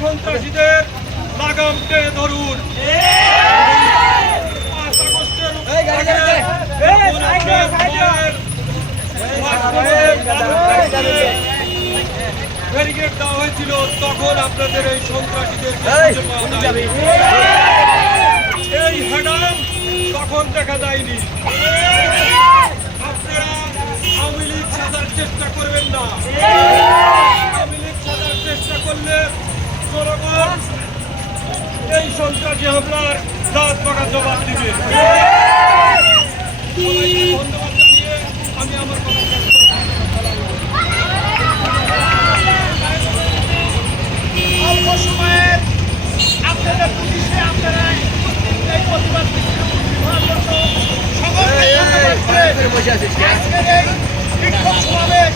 সন্ত্রাসীদের লাগাম টেনে ধরুন। 5 আগস্টের ব্যারিকেড দেওয়া হয়েছিল, তখন আপনাদের এই সন্ত্রাসীদের এই হ্যাডাম তখন দেখা যায়নি। আপনারা আওয়ামী লীগ সাজার চেষ্টা করবেন না। আওয়ামী লীগ সাজার চেষ্টা করলে জনগণ এই সন্ত্রাসী হামলার দাঁত পাকা জবাব দিবে। ধন্যবাদ জানিয়ে আমি আমার কথা শেষ করছি। অল্প সময়ের আপনাদের পুলিশে আপনারা এই প্রতিবাদ আজকের এই বিক্ষোভ সমাবেশ